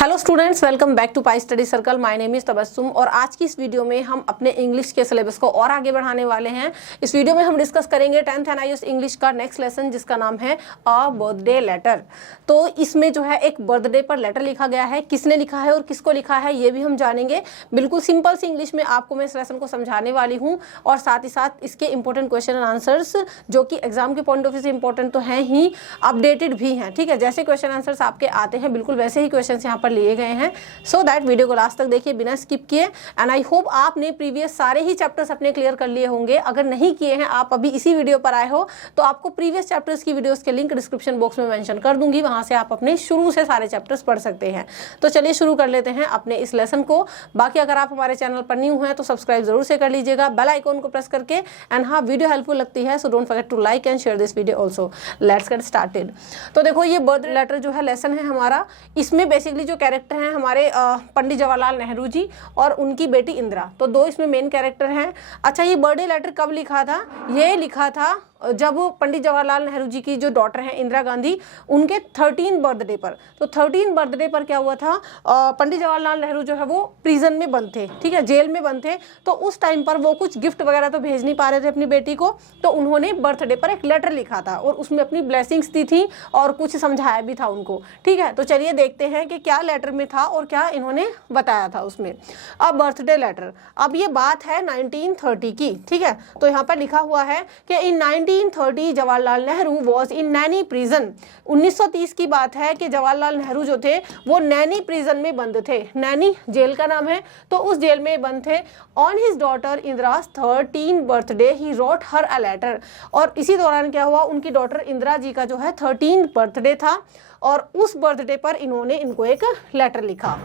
Hello students, welcome back to Pi study circle. My name is Tabassum और आज की इस वीडियो में हम अपने इंग्लिश के सिलेबस को और आगे बढ़ाने वाले हैं। इस वीडियो में हम डिस्कस करेंगे 10th NIOS इंग्लिश का नेक्स्ट लेसन जिसका नाम है अ बर्थडे लेटर। तो इसमें जो है एक बर्थडे पर लेटर लिखा गया है, किसने लिखा है और किसको लिखा है ये भी हम जानेंगे। बिल्कुल सिंपल सी इंग्लिश में आपको मैं इस लेसन को समझाने वाली हूँ और साथ ही साथ इसके इंपॉर्टेंट क्वेश्चन एंड आंसर्स जो कि एग्जाम के पॉइंट ऑफ व्यू से इंपॉर्टेंट तो हैं ही, अपडेटेड भी हैं। ठीक है, जैसे क्वेश्चन आंसर्स आपके आते हैं बिल्कुल वैसे ही क्वेश्चन यहाँ पर लिए गए हैं। सो दैट वीडियो को लास्ट तक देखिए बिना स्किप किए। एंड आई होप आपने प्रीवियस सारे ही चैप्टर्स अपने क्लियर कर लिए होंगे। अगर नहीं किए हैं, आप अभी इसी वीडियो पर आए हो तो आपको प्रीवियस चैप्टर्स की वीडियोस के लिंक डिस्क्रिप्शन बॉक्स में मेंशन कर दूंगी, वहां से आप अपने शुरू से सारे चैप्टर्स पढ़ सकते हैं। तो चलिए शुरू कर लेते हैं अपने इस लेसन को। बाकी अगर आप हमारे चैनल पर न्यू हैं तो सब्सक्राइब जरूर से कर लीजिएगा बेल आइकॉन को प्रेस करके। एंड हाँ, वीडियो हेल्पफुल लगती है so don't forget to like and share this video also. Let's get started. तो देखो, ये बर्थडे लेटर जो है लेसन है हमारा, इसमें बेसिकली जो कैरेक्टर हैं हमारे पंडित जवाहरलाल नेहरू जी और उनकी बेटी इंदिरा, तो दो इसमें मेन कैरेक्टर हैं। अच्छा, ये बर्थडे लेटर कब लिखा था? ये लिखा था जब पंडित जवाहरलाल नेहरू जी की जो डॉटर हैं इंदिरा गांधी, उनके 13 बर्थडे पर। तो 13 बर्थडे पर क्या हुआ था, पंडित जवाहरलाल नेहरू जो है वो प्रिजन में बंद थे, ठीक है, जेल में बंद थे। तो उस टाइम पर वो कुछ गिफ्ट वगैरह तो भेज नहीं पा रहे थे अपनी बेटी को, तो उन्होंने बर्थडे पर एक लेटर लिखा था और उसमें अपनी ब्लेसिंग्स दी थी और कुछ समझाया भी था उनको। ठीक है, तो चलिए देखते हैं कि क्या लेटर में था और क्या इन्होंने बताया था उसमें। अब बर्थडे लेटर, अब ये बात है 1930 की। ठीक है, तो यहाँ पर लिखा हुआ है कि इन 1930 Jawaharlal Nehru was in Naini prison. 1930 की बात है कि जवाहरलाल नेहरू जो थे वो नैनी प्रिजन में बंद थे। नैनी जेल का नाम है, तो उस जेल में बंद थे। On his daughter Indira's 13 birthday he wrote her a letter. और इसी दौरान क्या हुआ, उनकी डॉटर इंदिरा जी का जो है 13 बर्थडे था और उस बर्थडे पर इन्होंने इनको एक लेटर लिखा।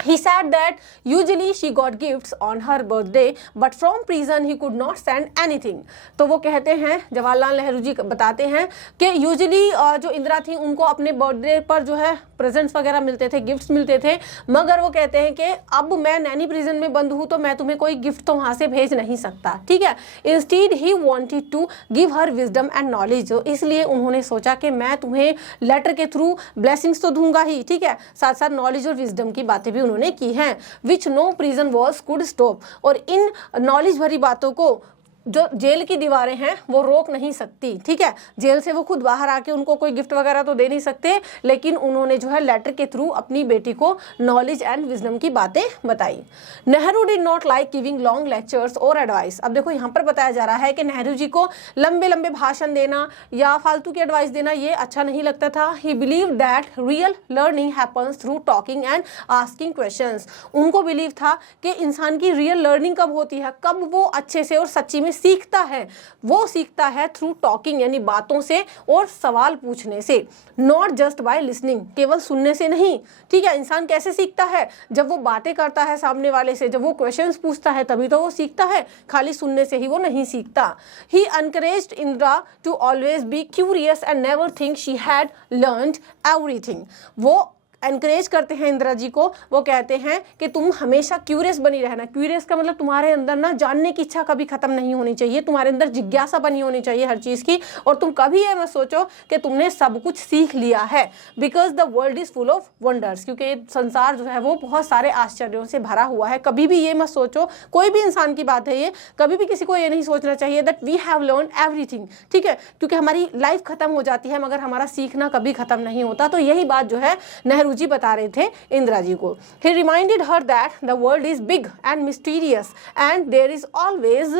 He said that usually she got gifts on her birthday, but from prison he could not send anything. तो वो कहते हैं, जवाहरलाल नेहरू जी बताते हैं कि यूजुअली जो इंदिरा थी उनको अपने बर्थडे पर जो है प्रेजेंट्स वगैरह मिलते थे, गिफ्ट्स मिलते थे, मगर वो कहते हैं कि अब मैं नैनी प्रिजन में बंद हूँ तो मैं तुम्हें कोई गिफ्ट तो वहाँ से भेज नहीं सकता। ठीक है, instead he wanted to give her wisdom and knowledge. इसलिए उन्होंने सोचा कि मैं तुम्हें लेटर के थ्रू ब्लेसिंग्स तो दूंगा ही, ठीक है, साथ साथ नॉलेज और विजडम की बातें भी उन्होंने की हैं, which no prison was could stop. और इन नॉलेज भरी बातों को जो जेल की दीवारें हैं वो रोक नहीं सकती। ठीक है, जेल से वो खुद बाहर आके उनको कोई गिफ्ट वगैरह तो दे नहीं सकते, लेकिन उन्होंने जो है लेटर के थ्रू अपनी बेटी को नॉलेज एंड विजडम की बातें बताई। Nehru did not like giving long lectures और एडवाइस। अब देखो, यहाँ पर बताया जा रहा है कि नेहरू जी को लंबे लंबे भाषण देना या फालतू की एडवाइस देना ये अच्छा नहीं लगता था। ही believe that real learning happens through talking and asking questions. उनको बिलीव था कि इंसान की रियल लर्निंग कब होती है, कब वो अच्छे से और सच्ची में सीखता है, वो सीखता है थ्रू टॉकिंग यानी बातों से और सवाल पूछने से, नॉट जस्ट बाय लिसनिंग, केवल सुनने से नहीं। ठीक है, इंसान कैसे सीखता है? जब वो बातें करता है सामने वाले से, जब वो क्वेश्चंस पूछता है तभी तो वो सीखता है, खाली सुनने से ही वो नहीं सीखता। He encouraged Indira to always be curious and never think she had learned everything. वो एनकरेज करते हैं इंदिरा जी को, वो कहते हैं कि तुम हमेशा क्यूरियस बनी रहना। क्यूरियस का मतलब तुम्हारे अंदर ना जानने की इच्छा कभी खत्म नहीं होनी चाहिए, तुम्हारे अंदर जिज्ञासा बनी होनी चाहिए हर चीज़ की, और तुम कभी ये मत सोचो कि तुमने सब कुछ सीख लिया है। Because the world is full of wonders, क्योंकि ये संसार जो है वो बहुत सारे आश्चर्यों से भरा हुआ है। कभी भी ये मत सोचो, कोई भी इंसान की बात है ये, कभी भी किसी को ये नहीं सोचना चाहिए that we have learn everything. ठीक है, क्योंकि हमारी लाइफ खत्म हो जाती है मगर हमारा सीखना कभी खत्म नहीं होता। तो यही बात जो है नेहरू जी बता रहे थे इंदिरा जी को। He reminded her that the world is big and mysterious and there is always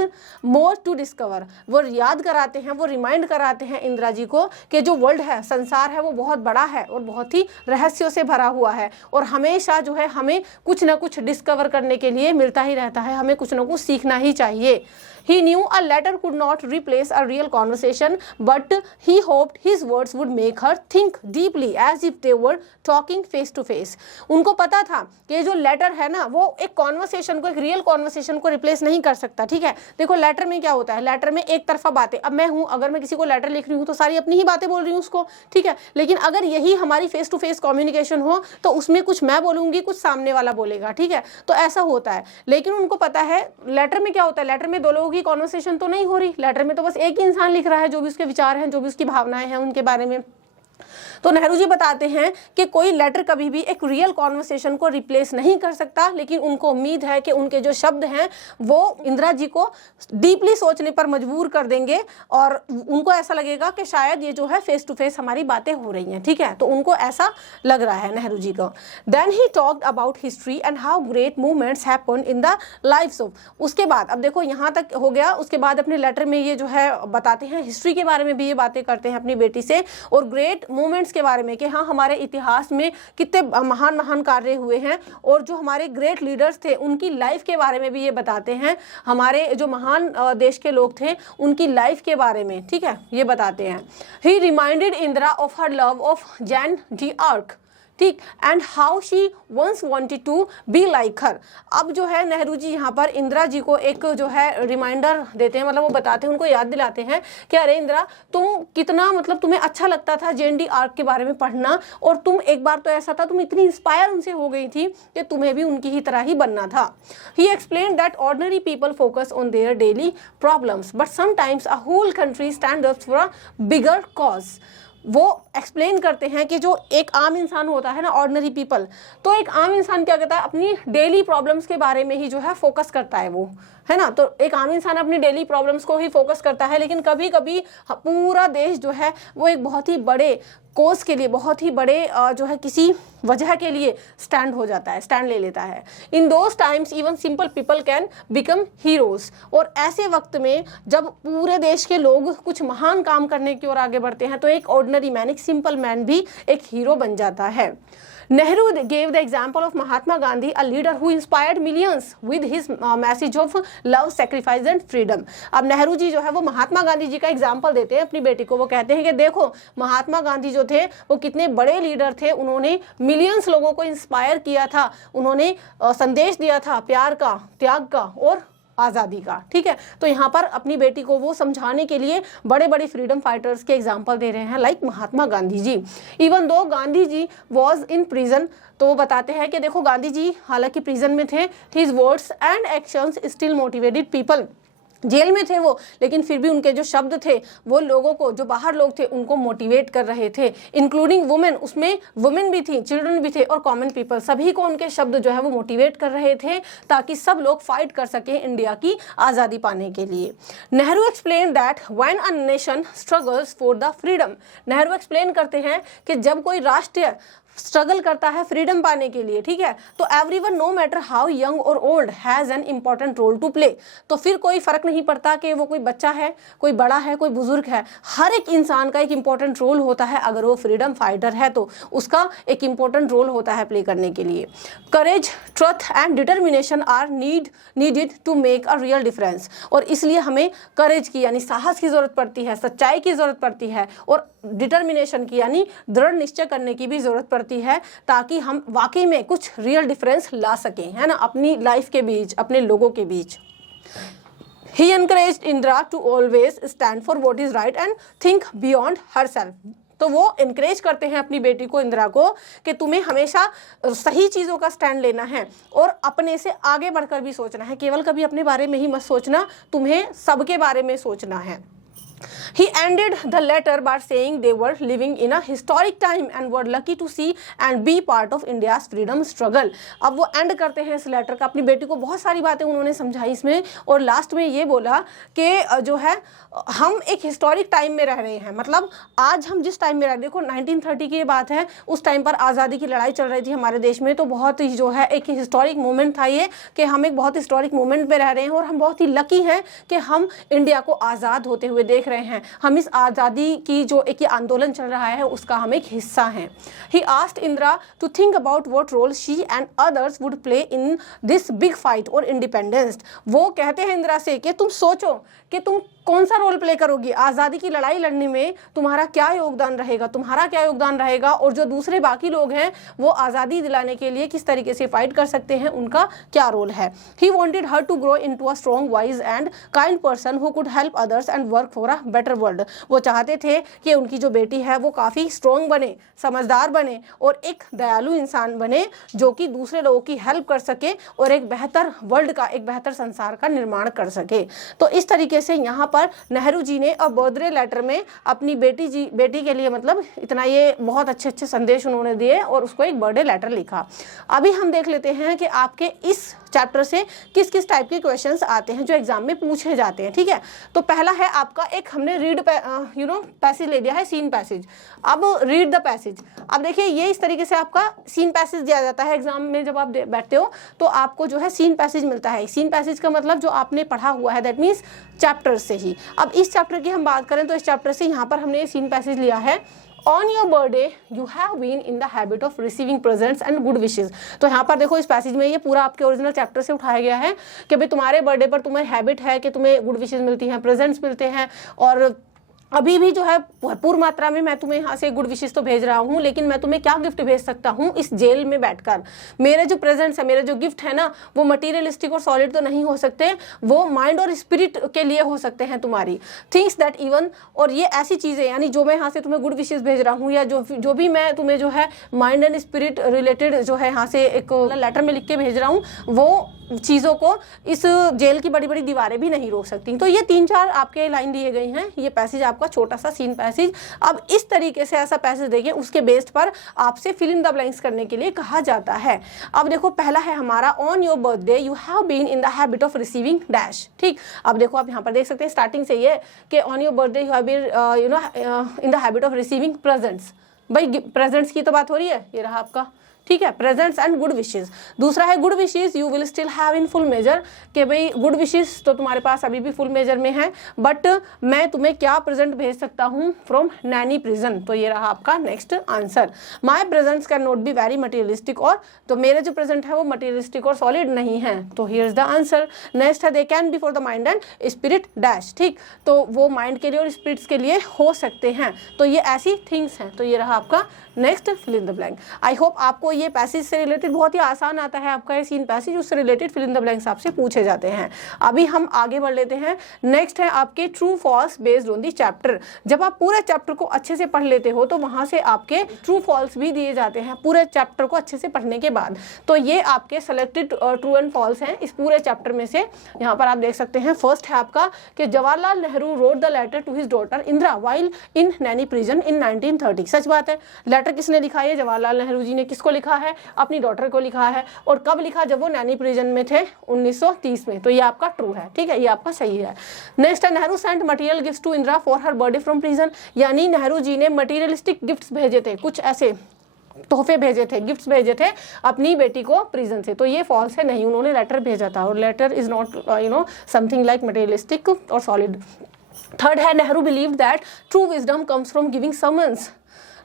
more to discover. वो याद कराते हैं, वो रिमाइंड कराते हैं इंदिरा जी को कि जो वर्ल्ड है, संसार है, वो बहुत बड़ा है और बहुत ही रहस्यों से भरा हुआ है और हमेशा जो है हमें कुछ ना कुछ डिस्कवर करने के लिए मिलता ही रहता है, हमें कुछ ना कुछ सीखना ही चाहिए। He knew a letter could not replace a real conversation, but he hoped his words would make her think deeply as if they were talking face to face. उनको पता था कि जो लेटर है ना वो एक कॉन्वर्सेशन को, एक रियल कॉन्वर्सेशन को रिप्लेस नहीं कर सकता। ठीक है, देखो लेटर में क्या होता है, लेटर में एक तरफा बातें। अब मैं हूँ, अगर मैं किसी को लेटर लिख रही हूँ तो सारी अपनी ही बातें बोल रही हूँ उसको, ठीक है, लेकिन अगर यही हमारी फेस टू फेस कम्युनिकेशन हो तो उसमें कुछ मैं बोलूँगी, कुछ सामने वाला बोलेगा। ठीक है, तो ऐसा होता है। लेकिन उनको पता है लेटर में क्या होता है, लेटर में दो लोगों की कॉन्वर्सेशन तो नहीं हो रही, लेटर में तो बस एक ही इंसान लिख रहा है जो भी उसके विचार हैं, जो भी उसकी भावनाएं हैं उनके बारे में। तो नेहरू जी बताते हैं कि कोई लेटर कभी भी एक रियल कॉन्वर्सेशन को रिप्लेस नहीं कर सकता, लेकिन उनको उम्मीद है कि उनके जो शब्द हैं वो इंदिरा जी को डीपली सोचने पर मजबूर कर देंगे और उनको ऐसा लगेगा कि शायद ये जो है फेस टू फेस हमारी बातें हो रही हैं। ठीक है, तो उनको ऐसा लग रहा है नेहरू जी को। Then he talked about history and how great movements happen in the lives of, उसके बाद अब देखो यहाँ तक हो गया, उसके बाद अपने लेटर में ये जो है बताते हैं हिस्ट्री के बारे में भी ये बातें करते हैं अपनी बेटी से, और ग्रेट मूवमेंट्स के बारे में कि हाँ हमारे इतिहास में कितने महान महान कार्य हुए हैं, और जो हमारे ग्रेट लीडर्स थे उनकी लाइफ के बारे में भी ये बताते हैं, हमारे जो महान देश के लोग थे उनकी लाइफ के बारे में। ठीक है, ये बताते हैं। He reminded Indira of her love of Jeanne d'Arc, ठीक, and how she once wanted to be like her. अब जो है नेहरू जी यहाँ पर इंदिरा जी को एक जो है रिमाइंडर देते हैं, मतलब वो बताते हैं, उनको याद दिलाते हैं कि अरे इंदिरा तुम कितना, मतलब तुम्हें अच्छा लगता था जेएनडी आर्क के बारे में पढ़ना, और तुम एक बार तो ऐसा था तुम इतनी इंस्पायर उनसे हो गई थी कि तुम्हें भी उनकी ही तरह ही बनना था। He explain that ordinary people focus on their daily problems but sometimes a whole country stand up for a bigger cause. वो एक्सप्लेन करते हैं कि जो एक आम इंसान होता है ना, ऑर्डिनरी पीपल, तो एक आम इंसान क्या करता है, अपनी डेली प्रॉब्लम्स के बारे में ही जो है फोकस करता है वो, है ना। तो एक आम इंसान अपनी डेली प्रॉब्लम्स को ही फोकस करता है, लेकिन कभी कभी पूरा देश जो है वो एक बहुत ही बड़े कोज के लिए, बहुत ही बड़े जो है किसी वजह के लिए स्टैंड हो जाता है, स्टैंड ले लेता है। In those times even simple people can become heroes, और ऐसे वक्त में जब पूरे देश के लोग कुछ महान काम करने की ओर आगे बढ़ते हैं तो एक ऑर्डिनरी मैन, एक सिंपल मैन भी एक हीरो बन जाता है। Nehru gave the example of Mahatma Gandhi, a leader who inspired millions with his message of love, sacrifice and freedom. अब नेहरू जी जो है वो महात्मा गांधी जी का एग्जाम्पल देते हैं अपनी बेटी को। वो कहते हैं कि देखो महात्मा गांधी जो थे वो कितने बड़े लीडर थे, उन्होंने मिलियंस लोगों को इंस्पायर किया था, उन्होंने संदेश दिया था प्यार का, त्याग का और आज़ादी का। ठीक है, तो यहाँ पर अपनी बेटी को वो समझाने के लिए बड़े बड़े फ्रीडम फाइटर्स के एग्जाम्पल दे रहे हैं, like Mahatma Gandhi ji. Even though Gandhi ji was in prison, तो वो बताते हैं कि देखो गांधी जी हालांकि प्रिजन में थे, his words and actions still motivated people, jail में थे वो, लेकिन फिर भी उनके जो शब्द थे वो लोगों को, जो बाहर लोग थे उनको मोटिवेट कर रहे थे, इंक्लूडिंग वुमेन, उसमें वुमेन भी थी, चिल्ड्रन भी थे और कॉमन पीपल, सभी को उनके शब्द जो है वो मोटिवेट कर रहे थे ताकि सब लोग फाइट कर सके इंडिया की आज़ादी पाने के लिए। Nehru explain that when a nation struggles for the freedom, Nehru explain करते हैं कि जब कोई राष्ट्र स्ट्रगल करता है फ्रीडम पाने के लिए, ठीक है, तो everyone no matter how young और old has an important role to play, तो फिर कोई फर्क नहीं पड़ता कि वो कोई बच्चा है, कोई बड़ा है, कोई बुजुर्ग है, हर एक इंसान का एक इंपॉर्टेंट रोल होता है। अगर वो फ्रीडम फाइटर है तो उसका एक इंपॉर्टेंट रोल होता है प्ले करने के लिए। Courage, truth and determination are needed to make a real difference, और इसलिए हमें करेज की यानी साहस की जरूरत पड़ती है, सच्चाई की जरूरत पड़ती है, और डिटर्मिनेशन की यानी दृढ़ निश्चय करने की भी जरूरत पड़ती है ताकि हम वाकई में कुछ रियल डिफरेंस ला सकें, है ना, अपनी लाइफ के बीच, अपने लोगों के बीच। He encouraged Indira to always stand for what is right and think beyond herself. तो वो इनकरेज करते हैं अपनी बेटी को, इंदिरा को, कि तुम्हें हमेशा सही चीज़ों का स्टैंड लेना है और अपने से आगे बढ़कर भी सोचना है, केवल कभी अपने बारे में ही मत सोचना, तुम्हें सबके बारे में सोचना है। He ended the letter by saying they were living in a historic time and were lucky to see and be part of India's freedom struggle. अब वो एंड करते हैं इस लेटर का, अपनी बेटी को बहुत सारी बातें उन्होंने समझाई इसमें, और लास्ट में ये बोला कि जो है हम एक हिस्टोरिक टाइम में रह रहे हैं, मतलब आज हम जिस टाइम में रह रहे हैं, देखो 1930 की ये बात है, उस टाइम पर आज़ादी की लड़ाई चल रही थी हमारे देश में, तो बहुत ही जो है एक हिस्टोरिक मोमेंट था ये, कि हम एक बहुत हिस्टोरिक मोमेंट में रह रहे हैं और हम बहुत ही लकी हैं कि हम इंडिया को आज़ाद होते हुए देख रहे हैं, हम इस आज़ादी की जो एक ये आंदोलन चल रहा है उसका हम एक हिस्सा हैं। He asked Indira to think about what role she and others would play in this big fight or independence. वो कहते हैं इंदिरा से कि तुम सोचो कि तुम कौन सा रोल प्ले करोगी, आज़ादी की लड़ाई लड़ने में तुम्हारा क्या योगदान रहेगा, तुम्हारा क्या योगदान रहेगा, और जो दूसरे बाकी लोग हैं वो आज़ादी दिलाने के लिए किस तरीके से फाइट कर सकते हैं, उनका क्या रोल है। He wanted her to grow into a strong, wise and kind person who could help others and work for a better world. वो चाहते थे कि उनकी जो बेटी है वो काफ़ी स्ट्रॉन्ग बने, समझदार बने और एक दयालु इंसान बने जो कि दूसरे लोगों की हेल्प कर सके और एक बेहतर वर्ल्ड का, एक बेहतर संसार का निर्माण कर सके। तो इस तरीके से यहाँ पर नेहरू जी ने बर्थडे लेटर में अपनी बेटी के लिए मतलब इतना ये बहुत अच्छे अच्छे संदेश उन्होंने दिए और उसको एक बर्थडे लेटर लिखा। अभी हम देख लेते हैं कि आपके इस चैप्टर से किस किस टाइप के क्वेश्चंस आते हैं जो एग्जाम में पूछे जाते हैं। ठीक है, तो पहला है आपका एक हमने रीड पैसेज ले लिया है, सीन पैसेज। अब रीड द पैसेज। अब देखिए ये इस तरीके से आपका सीन पैसेज दिया जाता है एग्जाम में। जब आप बैठते हो तो आपको जो है सीन पैसेज मिलता है। सीन पैसेज का मतलब जो आपने पढ़ा हुआ है, दैट मीन्स चैप्टर से ही। अब इस चैप्टर की हम बात करें तो इस चैप्टर से यहाँ पर हमने सीन पैसेज लिया है। On your birthday you have been in the habit of receiving presents and good wishes। तो यहाँ पर देखो इस पैसेज में ये पूरा आपके ओरिजिनल चैप्टर से उठाया गया है कि भाई तुम्हारे बर्थडे पर तुम्हें हैबिट है कि तुम्हें गुड विशेज मिलती हैं, प्रेजेंट्स मिलते हैं। और अभी भी जो है भरपूर मात्रा में मैं तुम्हें यहाँ से गुड विशेस तो भेज रहा हूँ, लेकिन मैं तुम्हें क्या गिफ्ट भेज सकता हूँ इस जेल में बैठकर। मेरे जो प्रेजेंट्स है, मेरे जो गिफ्ट है ना, वो मटीरियलिस्टिक और सॉलिड तो नहीं हो सकते, वो माइंड और स्पिरिट के लिए हो सकते हैं तुम्हारी। थिंग्स दैट इवन, और ये ऐसी चीज़ें यानी जो मैं यहाँ से तुम्हें गुड विशेस भेज रहा हूँ या जो भी मैं तुम्हें जो है माइंड एंड स्पिरिट रिलेटेड जो है यहाँ से एक लेटर में लिख के भेज रहा हूँ, वो चीज़ों को इस जेल की बड़ी बड़ी दीवारें भी नहीं रोक सकती। तो ये 3-4 आपके लाइन दिए गई हैं। ये पैसेज आपका छोटा सा सीन पैसेज। अब इस तरीके से ऐसा पैसेज देखिए, उसके बेस्ड पर आपसे फिल इन द ब्लैंक्स करने के लिए कहा जाता है। अब देखो पहला है हमारा on your birthday you have been in the habit of receiving dash. ठीक, अब देखो आप यहाँ पर देख सकते हैं स्टार्टिंग से ये कि on your birthday you have been in the habit of receiving presents. भाई प्रेजेंट्स की तो बात हो रही है, ये रहा आपका। ठीक है, प्रेजेंट्स एंड गुड विशेस। दूसरा है good wishes you will still have in full measure, कि भाई गुड विशेस तो तुम्हारे पास अभी भी फुल मेजर में है, बट मैं तुम्हें क्या प्रेजेंट भेज सकता हूँ फ्रॉम नैनी प्रिजन। तो ये रहा आपका next answer. My presents can not be very materialistic, और तो मेरे जो प्रेजेंट है वो मटीरियलिस्टिक और सॉलिड नहीं है। तो here is the answer. Next है they can be for the mind and spirit dash. ठीक, तो वो माइंड के लिए और स्पिरिट्स के लिए हो सकते हैं। तो ये ऐसी थिंग्स हैं। तो ये रहा आपका next fill in the blank. I hope आपको ये पैसेज से रिलेटेड बहुत ही आसान आता है आपका ये सीन पैसेज, उससे related fill in the blanks आपसे पूछे जाते हैं। अभी हम आगे बढ़ लेते हैं। नेक्स्ट है आपके true false based on the chapter. जब आप पूरे चैप्टर को अच्छे से पढ़ लेते हो तो वहां से आपके ट्रू फॉल्स भी दिए जाते हैं पूरे चैप्टर को अच्छे से पढ़ने के बाद। तो ये आपके सेलेक्टेड ट्रू एंड फॉल्स हैं इस पूरे चैप्टर में से। यहाँ पर आप देख सकते हैं फर्स्ट है आपका कि Jawaharlal Nehru wrote the letter to his daughter Indira while in Naini prison in 1930। सच बात है, लेटर किसने लिखा है? जवाहरलाल नेहरू जी ने। किसको लिखा है? अपनी डॉटर को लिखा है। और कब लिखा? जब वो नैनी प्रिजन में थे 1930 में। तो ये आपका ट्रू है। ठीक है, ये आपका सही है। नेक्स्ट है Nehru sent material gifts to Indira for her birthday from prison, यानी नेहरू जी ने मटेरियलिस्टिक गिफ्ट्स भेजे थे, कुछ ऐसे तोहफे भेजे थे, गिफ्ट्स भेजे थे अपनी बेटी को प्रिजन से। तो ये फॉल्स है, नहीं, उन्होंने लेटर भेजा था और letter is not something like materialistic और सॉलिड। थर्ड है Nehru believe that true wisdom comes from giving sermons.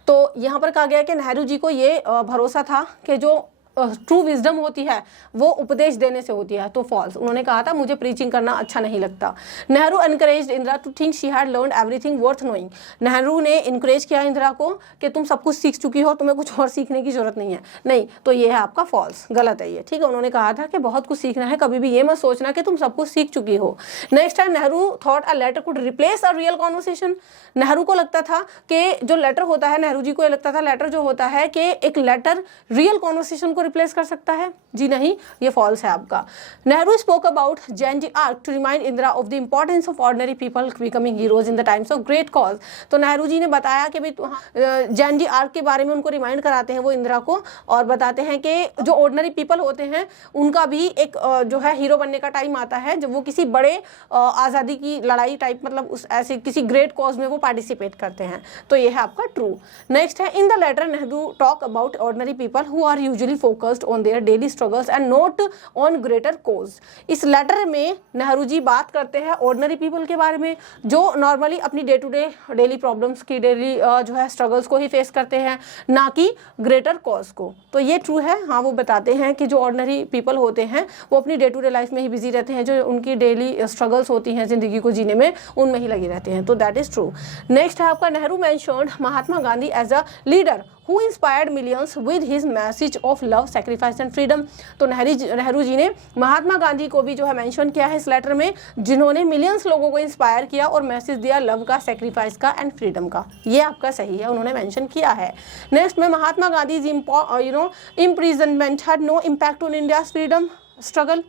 तो यहाँ पर कहा गया कि नेहरू जी को ये भरोसा था कि जो ट्रू विजडम होती है वो उपदेश देने से होती है। तो फॉल्स, उन्होंने कहा था मुझे प्रीचिंग करना अच्छा नहीं लगता। Nehru encouraged Indira to think she had learned everything worth knowing. Nehru ने इनकरेज किया इंदिरा को कि तुम सब कुछ सीख चुकी हो, तुम्हें कुछ और सीखने की जरूरत नहीं है। नहीं, तो ये है आपका फॉल्स, गलत है ये। ठीक है, उन्होंने कहा था कि बहुत कुछ सीखना है, कभी भी ये मत सोचना कि तुम सब कुछ सीख चुकी हो। नेक्स्ट है Nehru thought a letter could replace a real conversation. Nehru को लगता था कि जो लेटर होता है, नेहरू जी को ये लगता था लेटर जो होता है कि एक लेटर रियल कॉन्वर्सेशन को रिप्लेस कर सकता है। जी नहीं, ये फॉल्स है आपका। Nehru spoke about Joan of Arc to remind Indira of the importance of ordinary people becoming heroes in the times of great cause. तो नेहरू जी ने बताया कि भाई जैनजी आर्क के बारे में उनको रिमाइंड कराते हैं वो इंदिरा को, और बताते हैं कि जो ऑर्डिनरी पीपल होते हैं उनका भी एक जो है हीरो बनने का टाइम आता है जब वो किसी बड़े आज़ादी की लड़ाई टाइप, मतलब उस ऐसे किसी ग्रेट कॉज में वो पार्टिसिपेट करते हैं। तो ये है आपका ट्रू। नेक्स्ट है in the letter Nehru talk about ordinary people who are usually focused on their daily struggles and not on greater cause. इस लेटर में नेहरू जी बात करते हैं ऑर्डिनरी पीपल के बारे में जो नॉर्मली अपनी day to day daily problems की डेली जो है स्ट्रगल्स को ही फेस करते हैं, ना कि ग्रेटर कॉज को। तो ये ट्रू है। हाँ, वो बताते हैं कि जो ऑर्डिनरी पीपल होते हैं वो अपनी डे टू डे लाइफ में ही बिजी रहते हैं, जो उनकी डेली स्ट्रगल्स होती हैं जिंदगी को जीने में, उनमें ही लगे रहते हैं। तो दैट इज ट्रू। नेक्स्ट है आपका Nehru mentioned Mahatma Gandhi as a leader who inspired millions with his message of love, sacrifice and freedom. तो नेहरू जी ने महात्मा गांधी को भी जो है मेंशन किया है इस लेटर में, जिन्होंने मिलियंस लोगों को इंस्पायर किया और मैसेज दिया लव का, सैक्रिफाइस का एंड फ्रीडम का। ये आपका सही है, उन्होंने मेंशन किया है। नेक्स्ट में Mahatma Gandhi imprisonment had no impact on India's freedom struggle.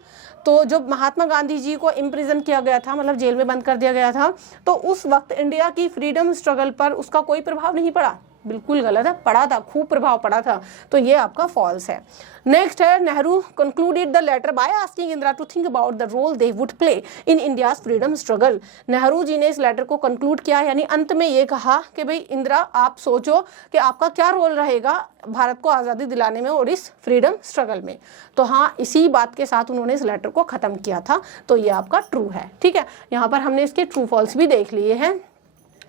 तो जब महात्मा गांधी जी को इम्प्रिजन किया गया था, मतलब जेल में बंद कर दिया गया था, तो उस वक्त इंडिया की फ्रीडम स्ट्रगल पर उसका कोई प्रभाव नहीं पड़ा। बिल्कुल गलत है, पड़ा था, खूब प्रभाव पड़ा था। तो ये आपका फॉल्स है। नेक्स्ट है, Nehru concluded the letter by asking Indira to think about the role they would play in India's freedom struggle. Nehru ji ने इस लेटर को कंक्लूड किया, यानी अंत में ये कहा कि भाई इंदिरा, आप सोचो कि आपका क्या रोल रहेगा भारत को आज़ादी दिलाने में और इस फ्रीडम स्ट्रगल में। तो हाँ, इसी बात के साथ उन्होंने इस लेटर को ख़त्म किया था। तो ये आपका ट्रू है। ठीक है, यहाँ पर हमने इसके ट्रू फॉल्स भी देख लिए हैं।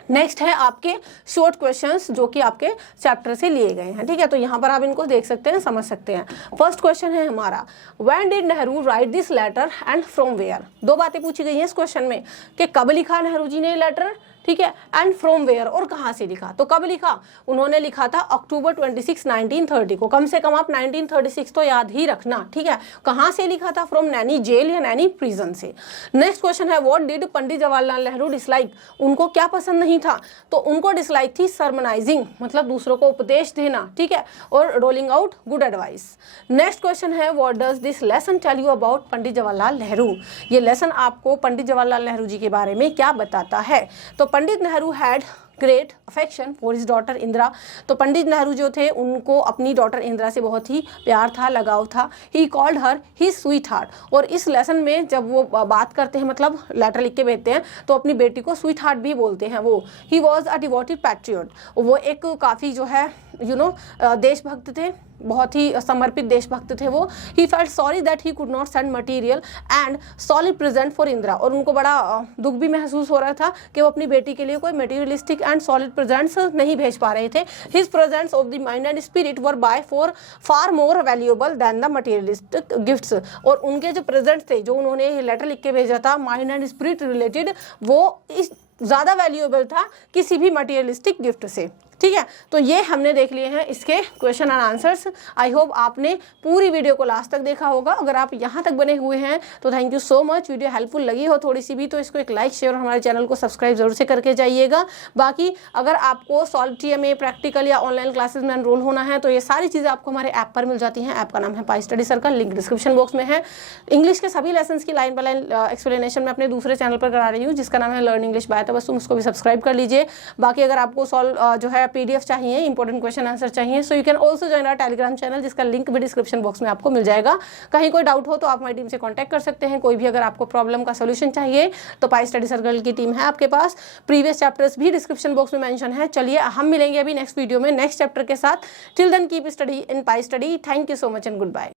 नेक्स्ट है आपके शॉर्ट क्वेश्चंस जो कि आपके चैप्टर से लिए गए हैं। ठीक है, तो यहाँ पर आप इनको देख सकते हैं, समझ सकते हैं। फर्स्ट क्वेश्चन है हमारा, when did Nehru write this letter and from where. दो बातें पूछी गई हैं इस क्वेश्चन में कि कब लिखा नेहरू जी ने लेटर, ठीक है, एंड फ्रॉम वेयर, और कहाँ से लिखा। तो कब लिखा, उन्होंने लिखा था अक्टूबर 26, 1930 को। कम से कम आप 1936 तो याद ही रखना। ठीक है, कहाँ से लिखा था, फ्रॉम नैनी जेल या नैनी प्रिजन से। नेक्स्ट क्वेश्चन है, what did Pandit Jawaharlal Nehru dislike. उनको क्या पसंद नहीं था, तो उनको डिसलाइक थी सरमनाइजिंग, मतलब दूसरों को उपदेश देना, ठीक है, और rolling out good advice. Next question है, what does this lesson tell you about Pandit Jawaharlal Nehru. ये लेसन आपको पंडित जवाहरलाल नेहरू जी के बारे में क्या बताता है। तो Pandit Nehru had great affection for his daughter Indira. तो पंडित नेहरू जो थे, उनको अपनी डॉटर इंदिरा से बहुत ही प्यार था, लगाव था। He called her his sweet heart. और इस लेसन में जब वो बात करते हैं, मतलब लेटर लिख के भेजते हैं, तो अपनी बेटी को स्वीट हार्ट भी बोलते हैं वो। He was a devoted patriot. वो एक काफ़ी जो है देशभक्त थे, बहुत ही समर्पित देशभक्त थे वो। He felt sorry that he could not send material and solid present for Indira. और उनको बड़ा दुख भी महसूस हो रहा था कि वो अपनी बेटी के लिए कोई मटीरियलिस्टिक एंड सॉलिड प्रेजेंट्स नहीं भेज पा रहे थे। His presents of the mind and spirit were by for far more valuable than the materialistic gifts. और उनके जो प्रेजेंट थे, जो उन्होंने लेटर लिख के भेजा था माइंड एंड स्पिरिट रिलेटेड, वो इस ज़्यादा वैल्यूएबल था किसी भी मटीरियलिस्टिक गिफ्ट से। ठीक है, तो ये हमने देख लिए हैं इसके question and answers. I hope आपने पूरी वीडियो को लास्ट तक देखा होगा। अगर आप यहाँ तक बने हुए हैं तो thank you so much. Video helpful लगी हो थोड़ी सी भी तो इसको एक लाइक, शेयर और हमारे चैनल को सब्सक्राइब जरूर से करके जाइएगा। बाकी अगर आपको सॉल्व TMA प्रैक्टिकल या ऑनलाइन क्लासेस में एनरोल होना है तो ये सारी चीज़ें आपको हमारे ऐप पर मिल जाती हैं। ऐप का नाम है Pi study Circle, link description box में है। इंग्लिश के सभी लेसन की लाइन बाय लाइन एक्सप्लेनेशन मैं अपने दूसरे चैनल पर करा रही हूँ, जिसका नाम है लर्न इंग्लिश बाय तबस्सुम। उसको भी सब्सक्राइब कर लीजिए। बाकी अगर आपको सॉल्व जो है PDF चाहिए, इंपॉर्टेंट क्वेश्चन आंसर चाहिए, so you can also join our Telegram channel, जिसका लिंक भी डिस्क्रिप्शन बॉक्स में आपको मिल जाएगा। कहीं कोई डाउट हो तो आप हमारी टीम से कांटेक्ट कर सकते हैं। कोई भी अगर आपको प्रॉब्लम का सोल्यूशन चाहिए तो पाई स्टडी सर्कल की टीम है आपके पास। प्रीवियस चैप्टर्स भी डिस्क्रिप्शन बॉक्स में मेंशन है। चलिए हम मिलेंगे अभी नेक्स्ट वीडियो में नेक्स्ट चैप्टर के साथ। Till then keep studying Pi study. Thank you so much and good bye.